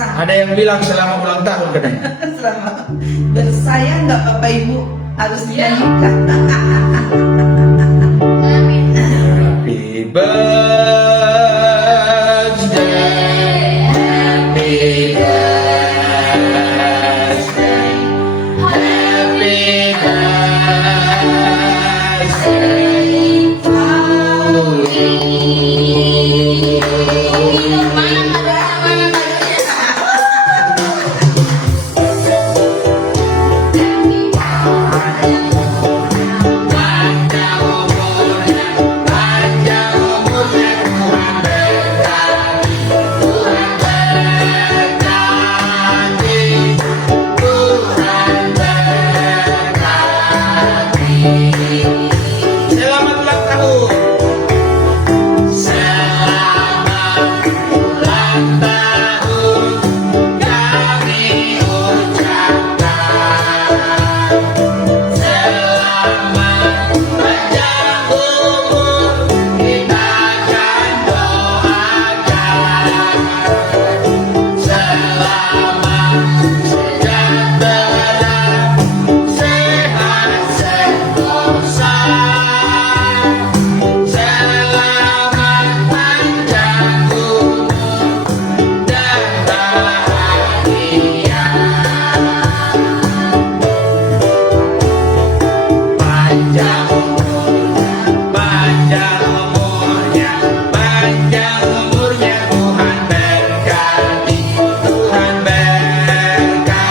Ada yang bilang selamat ulang tahun katanya. Selamat bersayang nggak Bapak Ibu harus dinyanyikan. Happy birthday, happy birthday, happy birthday to you. Selamat ulang tahun. Selamat ulang tahun kami ucapkan. Selamat panjang umur kita akan doakan. Selamat sejahtera, sehat sentosa. Selamat panjang umur dan bahagia. Panjang umurnya, panjang umurnya, panjang umurnya, Tuhan berkati, Tuhan berkati,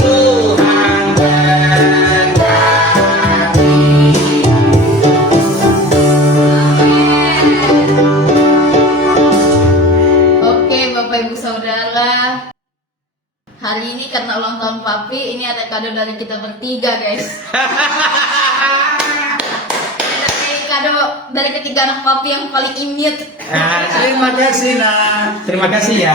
Tuhan berkati. Oke, Bapak Ibu Saudara, hari ini karena ulang tahun Papi, ini ada kado dari kita bertiga, guys. Ini kado dari ketiga anak Papi yang paling imut. Terima kasih nak, terima kasih ya,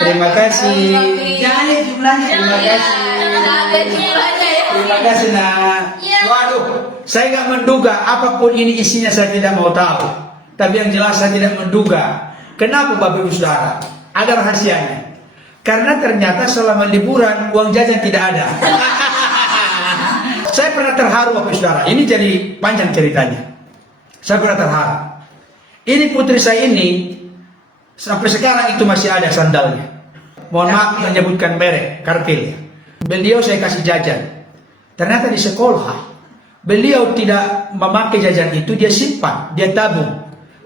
terima kasih, Jangan lihat jumlahnya. terima kasih, Nggak ada jumlahnya ya. terima kasih nak. Iya. Waduh, saya nggak menduga apapun ini isinya, saya tidak mau tahu. Tapi yang jelas saya tidak menduga. Kenapa Bapak Ibu Saudara? Ada rahasianya. Karena ternyata selama liburan uang jajan tidak ada. Saya pernah terharu Bapak Ibu Saudara. Ini jadi panjang ceritanya. Saya pernah terharu. Ini putri saya ini sampai sekarang itu masih ada sandalnya. Mohon maaf menyebutkan merek, kartil ya. Beliau saya kasih jajan. Ternyata di sekolah beliau tidak memakai jajan itu, dia simpan, dia tabung.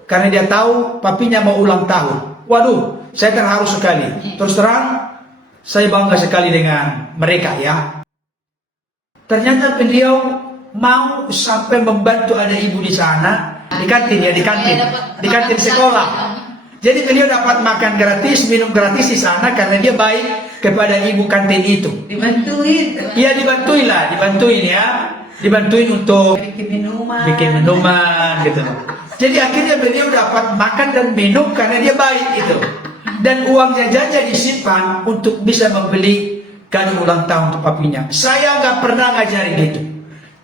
Karena dia tahu papinya mau ulang tahun. Waduh, saya terharu sekali. Terus terang, saya bangga sekali dengan mereka ya. Ternyata beliau mau sampai membantu ada ibu di sana, di kantin ya, di kantin sekolah. Jadi beliau dapat makan gratis, minum gratis di sana karena dia baik kepada ibu kantin itu. Dibantuin. Iya dibantuin lah, dibantuin ya, dibantuin untuk bikin minuman gitu. Jadi akhirnya beliau dapat makan dan minum karena dia baik itu. Dan uang jajannya disimpan untuk bisa membeli kado ulang tahun untuk papinya. Saya nggak pernah ngajarin itu,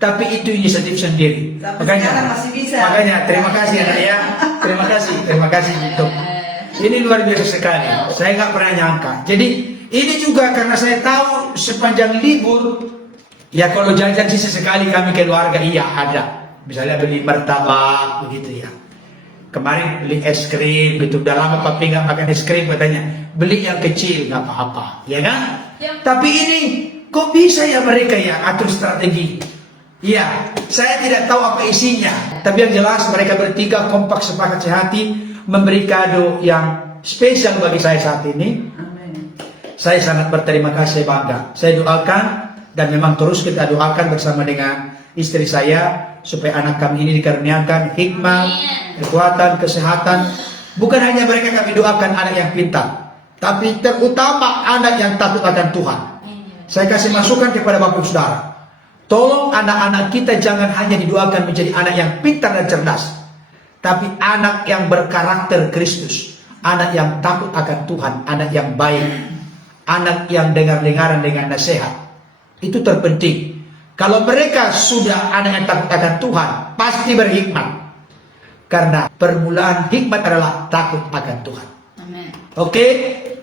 tapi itu inisiatif sendiri. Sampai sekarang masih bisa. Makanya terima kasih anak ya, terima kasih gitu. Ini luar biasa sekali. Saya nggak pernah nyangka. Jadi ini juga karena saya tahu sepanjang libur, ya kalau jajan sih sesekali kami keluarga iya ada. Misalnya beli martabak begitu ya. Kemarin beli es krim gitu. Udah lama papi nggak makan es krim katanya. Beli yang kecil nggak apa-apa, ya kan? Ya. Tapi ini kok bisa ya mereka ya atur strategi? Iya, saya tidak tahu apa isinya. Tapi yang jelas mereka bertiga kompak sepakat sehati memberi kado yang spesial bagi saya saat ini. Amin. Saya sangat berterima kasih, bangga. Saya doakan dan memang terus kita doakan bersama dengan istri saya supaya anak kami ini dikaruniakan hikmah, kekuatan, kesehatan. Bukan hanya mereka kami doakan anak yang pintar, tapi terutama anak yang takut akan Tuhan. Saya kasih masukan kepada Bapak Ibu Saudara. Tolong anak-anak kita jangan hanya didoakan menjadi anak yang pintar dan cerdas, tapi anak yang berkarakter Kristus, anak yang takut akan Tuhan, anak yang baik, anak yang dengar-dengaran dengan nasihat. Itu terpenting. Kalau mereka sudah anak yang takut akan Tuhan, pasti berhikmat. Karena permulaan hikmat adalah takut akan Tuhan. Amin. Oke,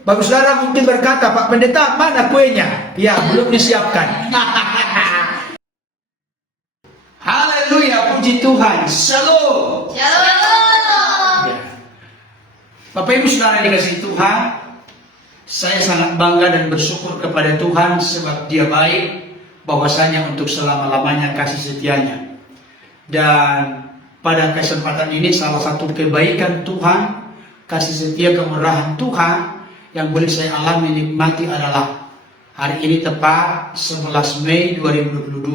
Bapak Saudara mungkin berkata, Pak Pendeta, mana kuenya? Ya, belum disiapkan. Haleluya, puji Tuhan. Shalom. Shalom. Ya. Bapak Ibu Saudara dikasihi Tuhan, saya sangat bangga dan bersyukur kepada Tuhan sebab Dia baik, bahwasanya untuk selama-lamanya kasih setianya. Dan pada kesempatan ini salah satu kebaikan Tuhan, kasih setia kemurahan Tuhan yang boleh saya alami nikmati adalah hari ini tepat 11 Mei 2022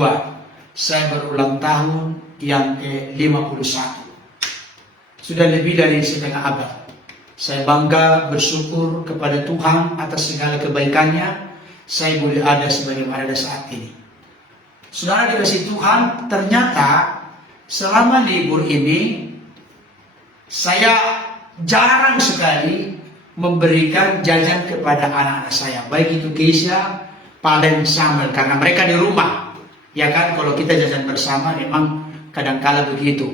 saya berulang tahun yang ke-51. Sudah lebih dari setengah abad. Saya bangga bersyukur kepada Tuhan atas segala kebaikannya. Saya boleh ada sebagaimana ada saat ini. Saudara dikasihi Tuhan, ternyata selama libur ini saya jarang sekali memberikan jajan kepada anak-anak saya, baik itu Keisha, Palen, Samuel, karena mereka di rumah. Ya kan, kalau kita jajan bersama memang kadang-kala begitu.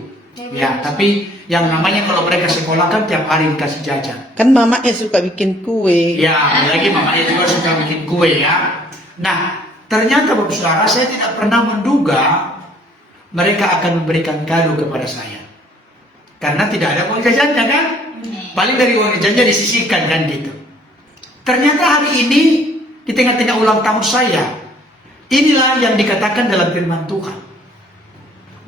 Ya, tapi yang namanya kalau mereka sekolah kan tiap hari dikasih jajan. Kan mamanya suka bikin kue. Ya, lagi mamanya juga suka bikin kue ya. Nah, ternyata Bapak Saudara, saya tidak pernah menduga mereka akan memberikan kado kepada saya. Karena tidak ada uang jajannya kan? Paling dari uang jajannya disisihkan kan gitu. Ternyata hari ini di tengah-tengah ulang tahun saya, inilah yang dikatakan dalam firman Tuhan,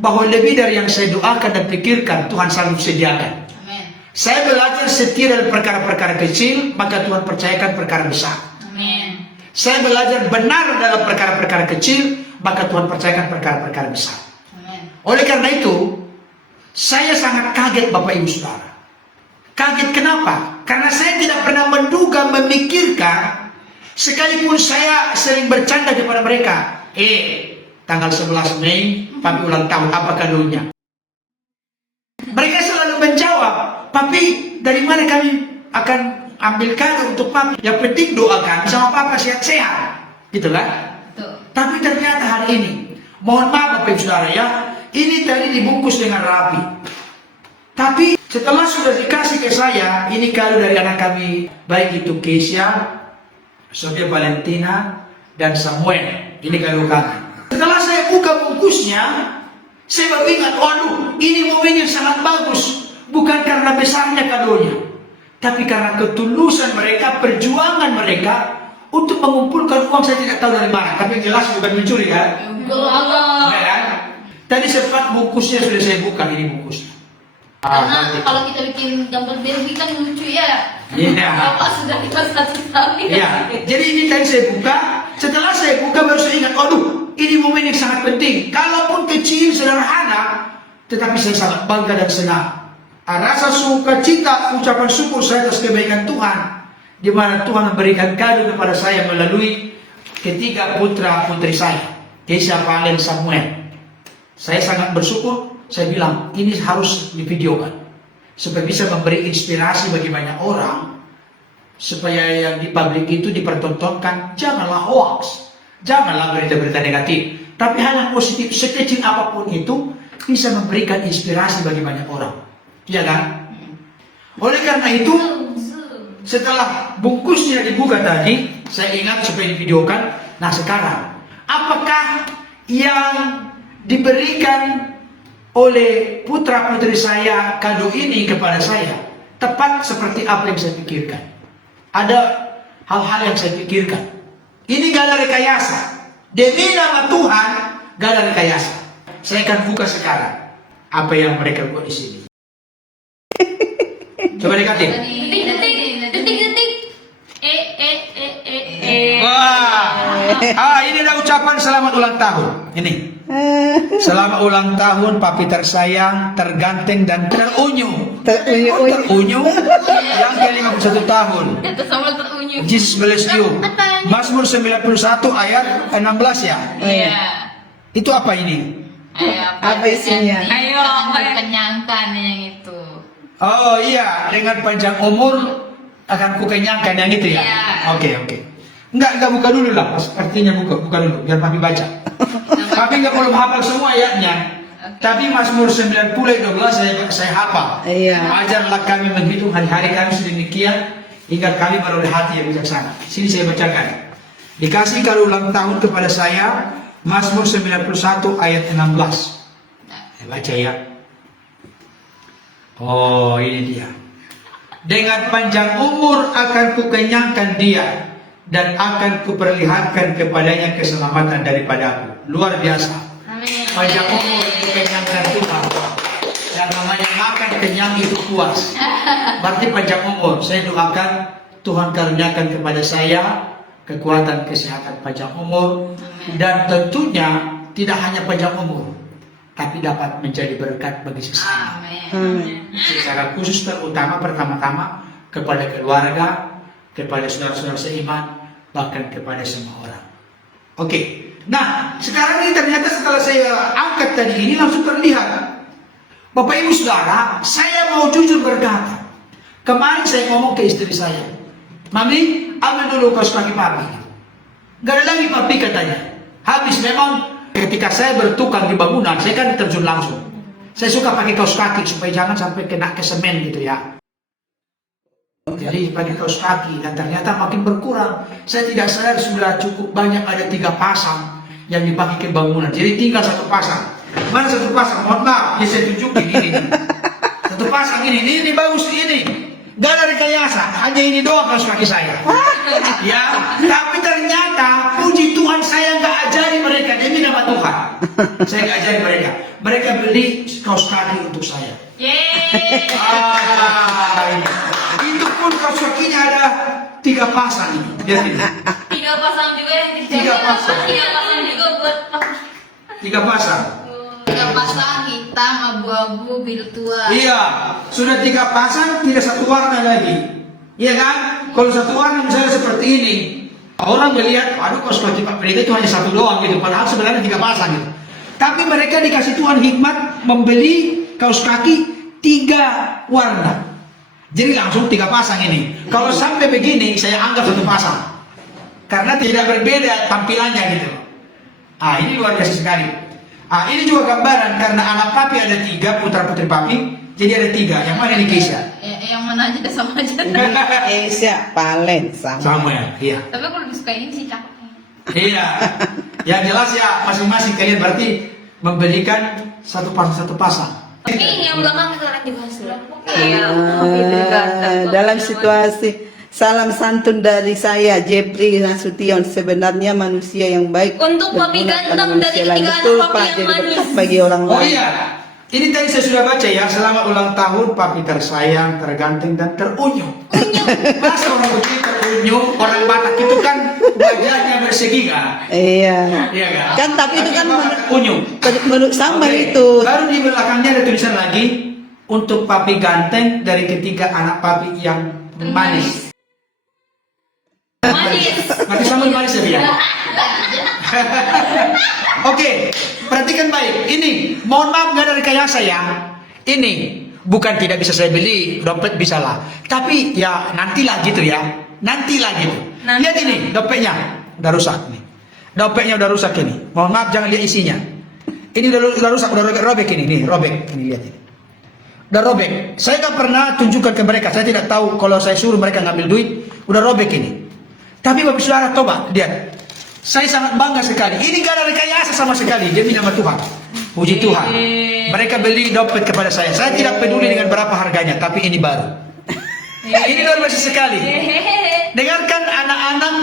bahwa lebih dari yang saya doakan dan pikirkan, Tuhan sanggup sediakan. Amin. Saya belajar setia dari perkara-perkara kecil, maka Tuhan percayakan perkara besar. Amin. Saya belajar benar dalam perkara-perkara kecil, maka Tuhan percayakan perkara-perkara besar. Amin. Oleh karena itu, saya sangat kaget Bapak Ibu Saudara. Kaget kenapa? Karena saya tidak pernah menduga, memikirkan, sekalipun saya sering bercanda kepada mereka, tanggal 11 Mei, Papi ulang tahun, apa kadonya? Mereka selalu menjawab, Papi, dari mana kami akan ambil kado untuk Papi? Yang penting doakan sama Papa sehat-sehat, gitu kan? Betul. Tapi ternyata hari ini, mohon maaf Bapak Ibu Saudara ya, ini tadi dibungkus dengan rapi. Tapi setelah sudah dikasih ke saya, ini kado dari anak kami, baik itu Keisha, Sofia Valentina, dan Samuel. Ini kado kami. Setelah saya buka bungkusnya, saya baru ingat, waduh, ini momen yang sangat bagus. Bukan karena besarnya kadonya, tapi karena ketulusan mereka, perjuangan mereka untuk mengumpulkan uang, saya tidak tahu dari mana. Tapi yang jelas bukan mencuri kan? Allah. Ya kan? Tadi sempat bungkusnya sudah saya buka, ini bungkusnya. Karena kalau kita bikin gambar Barbie kan lucu ya. Iya. Bapak sudah dikasih 1 tahun. Iya. Jadi ini tadi saya buka. Setelah saya buka baru saya ingat, aduh, ini momen yang sangat penting. Kalaupun kecil, sederhana, tetapi saya sangat bangga dan senang. Rasa sukacita, ucapan syukur saya atas kebaikan Tuhan, di mana Tuhan memberikan kado kepada saya melalui ketiga putra putri saya, Keisha, Palen, Samuel. Saya sangat bersyukur. Saya bilang ini harus divideokan supaya bisa memberi inspirasi bagi banyak orang, supaya yang di publik itu dipertontonkan. Janganlah hoax, janganlah berita-berita negatif, tapi hal yang positif sekecil apapun itu bisa memberikan inspirasi bagi banyak orang, ya kan? Oleh karena itu, setelah bungkusnya dibuka tadi, saya ingat supaya divideokan. Nah sekarang, apakah yang diberikan oleh putra-putri saya kado ini kepada saya tepat seperti apa yang saya pikirkan? Ada hal-hal yang saya pikirkan. Ini gak ada rekayasa. Demi nama Tuhan, gak ada rekayasa. Saya akan buka sekarang apa yang mereka buat di sini. Coba dikatin. Detik. Wah, ini ada ucapan selamat ulang tahun. Ini. Selamat ulang tahun Papi tersayang, terganteng dan terunyu. Terunyu yang ke-51 tahun. Itu sama terunyu. Jesus bless you. Mazmur 91 ayat 16 ya. Iya. Itu apa ini? Apa isinya? Ayo, kenyangkan yang itu. Oh iya, dengan panjang umur akan kukenyangkan yang itu ya. Iya. Oke. Enggak buka dulu lah. Artinya buka dulu biar Papi baca. Papi enggak perlu hafal semua ayatnya. Tapi Mazmur 90:12 saya hafal. Iya. Ajarlah kami menghitung hari-hari kami sedemikian hingga kami beroleh hati yang bijaksana. Sini saya bacakan. Dikasih kado ulang tahun kepada saya, Mazmur 91 ayat 16. Saya baca ya. Oh, ini dia. Dengan panjang umur akan kukenyangkan dia, dan akan kuperlihatkan kepadanya keselamatan daripadaku. Luar biasa. Amin. Panjang umur kukenyangkan Tuhan. Yang namanya makan kenyang itu puas. Berarti panjang umur. Saya doakan Tuhan karuniakan kepada saya kekuatan, kesehatan, panjang umur, dan tentunya tidak hanya panjang umur, tapi dapat menjadi berkat bagi sesama. Amin. Secara khusus terutama pertama-tama kepada keluarga, kepada saudara-saudara seiman, bahkan kepada semua orang. Oke. Nah, sekarang ini ternyata setelah saya angkat tadi ini langsung terlihat. Bapak Ibu Saudara, saya mau jujur berkata. Kemarin saya ngomong ke istri saya, Mami, ambil dulu kaos kaki papi. Gak ada lagi papi katanya. Habis memang ketika saya bertukang di bangunan, saya kan terjun langsung. Saya suka pakai kaos kaki supaya jangan sampai kena ke semen gitu ya. Jadi pakai kaos kaki dan ternyata makin berkurang. Saya tidak sadar sudah cukup banyak, ada 3 pasang yang dipakai ke bangunan. Jadi tinggal 1 pasang. Mana 1 pasang? Mohon maaf, ya saya tunjukin ini. 1 pasang ini bagus ini. Gak ada rekayasa, hanya ini doang kaos kaki saya. Ya, tapi ternyata puji Tuhan saya nggak ajari mereka demi nama Tuhan. Saya nggak ajari mereka. Mereka beli kaos kaki untuk saya. Yeay. Itu pun kaos kakinya ada 3 pasang ini. Lihat ini. 3 pasang juga yang 3 pasang. 3 pasang juga buat 3 pasang. 3 pasang hitam, abu-abu, biru tua. Iya, sudah 3 pasang, tidak 1 warna lagi. Iya kan? Kalau 1 warna misalnya seperti ini, orang melihat, aduh kaos kaki Pak Pendeta itu hanya 1 doang gitu, padahal sebenarnya 3 pasang gitu. Tapi mereka dikasih Tuhan hikmat membeli kaos kaki 3 warna. Jadi langsung 3 pasang ini. Kalau sampai begini, saya anggap 1 pasang. Karena tidak berbeda tampilannya gitu. Ah, ini luar biasa sekali. Ah, ini juga gambaran karena anak papi ada 3, putra putri papi, jadi ada 3. Yang mana ini Keisha? Yang mana aja sama aja. Asia paling sama. Sama ya, iya. Tapi aku lebih suka ini sih, cakep. Iya. Yang jelas ya masing-masing kalian berarti membelikan 1 pasang. Tapi yang belakang itu orang dibahas dulu. Dalam situasi salam santun dari saya Jepri Nasution, sebenarnya manusia yang baik Untuk papi berguna pada ganteng manusia dari lain. 3 Betul anak papi Pak, yang jadi manis. berkat bagi orang Oh lain. iya. Ini tadi saya sudah baca ya, selamat ulang tahun papi tersayang, terganteng dan terunyum. Masa orang begini terunyum, orang Batak itu kan wajahnya bersegi kan? Iya. Iya kan? Kan tapi itu kan unyum. menurut sama Oke. itu. Baru di belakangnya ada tulisan lagi untuk papi ganteng dari ketiga anak papi yang manis. Manis. Berarti sama manis ya? Oke, perhatikan baik. Ini, mohon maaf nggak ada rekayasa ya. Ini bukan tidak bisa saya beli, dompet bisa lah. Tapi ya nantilah gitu ya. Nantilah gitu. Nanti. Lihat ini, dompetnya udah rusak nih. Dompetnya udah rusak ini. Mohon maaf jangan lihat isinya. Ini udah rusak, udah robek ini, nih robek. Ini lihat ini. Udah robek. Saya nggak pernah tunjukkan ke mereka. Saya tidak tahu kalau saya suruh mereka ngambil duit, udah robek ini. Tapi Bapak Saudara coba lihat. Saya sangat bangga sekali. Ini gak ada rekayasa sama sekali demi nama Tuhan. Puji Tuhan. Mereka beli dompet kepada saya. Saya tidak peduli dengan berapa harganya, tapi ini baru. Ini luar biasa sekali. Dengarkan anak-anak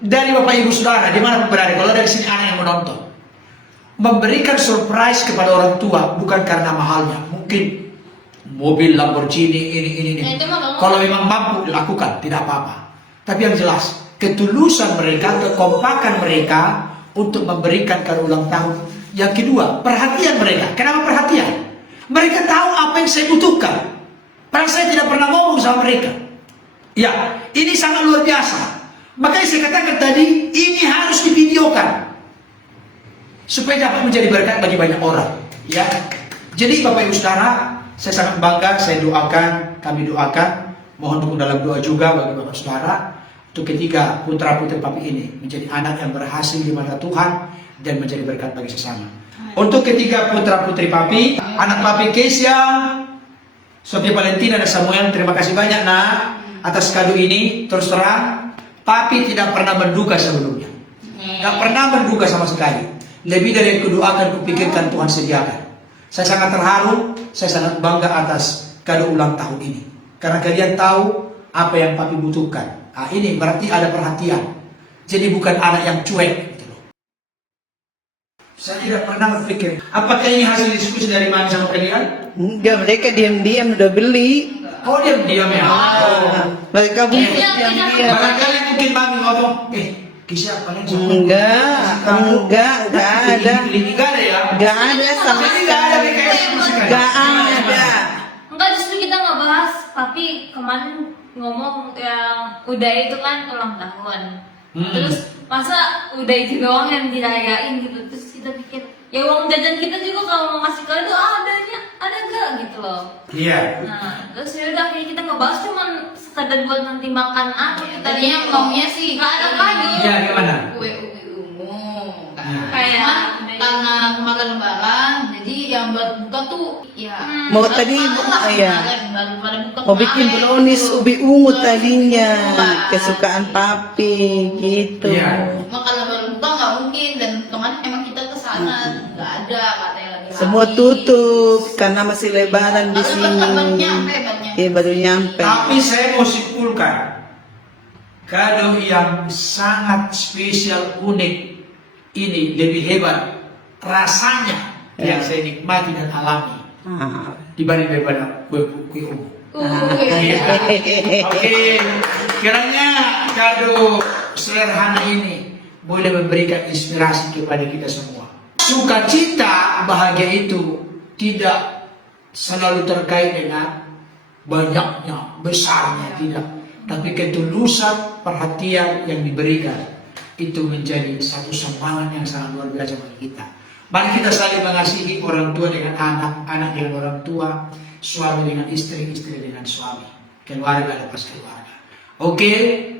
dari Bapak Ibu Saudara di mana berada. Kalau dari sini anak yang menonton, memberikan surprise kepada orang tua bukan karena mahalnya. Mungkin mobil Lamborghini ini. Kalau memang mampu lakukan, tidak apa-apa. Tapi yang jelas ketulusan mereka, kekompakan mereka untuk memberikan kado ulang tahun. Yang kedua, perhatian mereka. Kenapa perhatian? Mereka tahu apa yang saya butuhkan. Padahal saya tidak pernah ngomong sama mereka. Ya, ini sangat luar biasa. Makanya saya katakan tadi, ini harus divideokan supaya dapat menjadi berkat bagi banyak orang. Ya, jadi Bapak Ibu Saudara, saya sangat bangga. Saya doakan, kami doakan, mohon dukung dalam doa juga bagi Bapak Saudara. Untuk ketiga putra putri papi ini menjadi anak yang berhasil di mata Tuhan dan menjadi berkat bagi sesama. Untuk ketiga putra putri papi, anak papi Kesia, Sofia Valentina dan Samuel, terima kasih banyak nak atas kado ini. Terus terang, papi tidak pernah berduka sebelumnya. Tidak pernah berduka sama sekali. Lebih dari yang kudoakan, kupikirkan Tuhan sediakan. Saya sangat terharu, saya sangat bangga atas kado ulang tahun ini. Karena kalian tahu apa yang papi butuhkan. Nah, ini berarti ada perhatian. Jadi bukan anak yang cuek. Saya tidak pernah berpikir, apakah ini hasil diskusi dari mana sama kalian? Enggak, mereka diam-diam udah beli. Oh, diam-diam ya. Oh. Mereka bungkus diam-diam. Barangkali mungkin mami ngomong, Kisah kalian sama Enggak ada. Enggak ada ya? Enggak ada sama Jadi enggak ada sekali. kayak diskusi kan? Enggak ada. Enggak, justru kita nggak bahas. Tapi kemarin ngomong yang udah itu kan ulang tahun. Terus masa udah itu doang yang dirayain gitu. Terus kita pikir, ya uang jajan kita juga kalau mau ngasih kalian tuh ada gak gitu loh. Iya. Nah, terus ya udah akhirnya kita ngebahas cuman sekadar buat nanti makan apa kita Tadinya maunya sih nggak ada kado. Iya, gimana? kue ubi ungu kan. Kayak Cuman karena kemarin lebaran, jadi yang baru buka tuh ya Mau baru tadi, kemarin lah, iya. baru pada buka Mau bikin kemarin. brownies ubi ungu tadinya, Wah. kesukaan papi gitu. Iya. Cuma kalau baru buka nggak mungkin, dan kemarin emang kita kesana nggak ada, katanya lagi Semua habis. tutup karena masih lebaran di Baru sini. baru nyampe, baru nyampe. Iya, baru nyampe. Tapi saya mau simpulkan, kado yang sangat spesial, unik ini lebih hebat rasanya yang saya nikmati dan alami Ah. dibanding daripada kue ungu. Iya. Oke, kiranya kado sederhana ini boleh memberikan inspirasi kepada kita semua. Sukacita, bahagia itu tidak selalu terkait dengan banyaknya, besarnya, tidak. Tapi ketulusan perhatian yang diberikan itu menjadi satu sumbangan yang sangat luar biasa bagi kita. Mari kita saling mengasihi, orang tua dengan anak, anak dengan orang tua, suami dengan istri, istri dengan suami, keluarga lepas keluarga. Oke,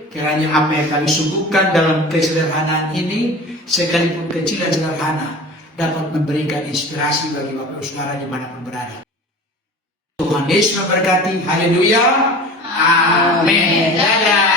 kiranya apa yang kami suguhkan dalam kesederhanaan ini, sekalipun kecil dan sederhana, dapat memberikan inspirasi bagi Bapak Saudara dimanapun berada. Tuhan Yesus memberkati. Haleluya. Amin. Dadah.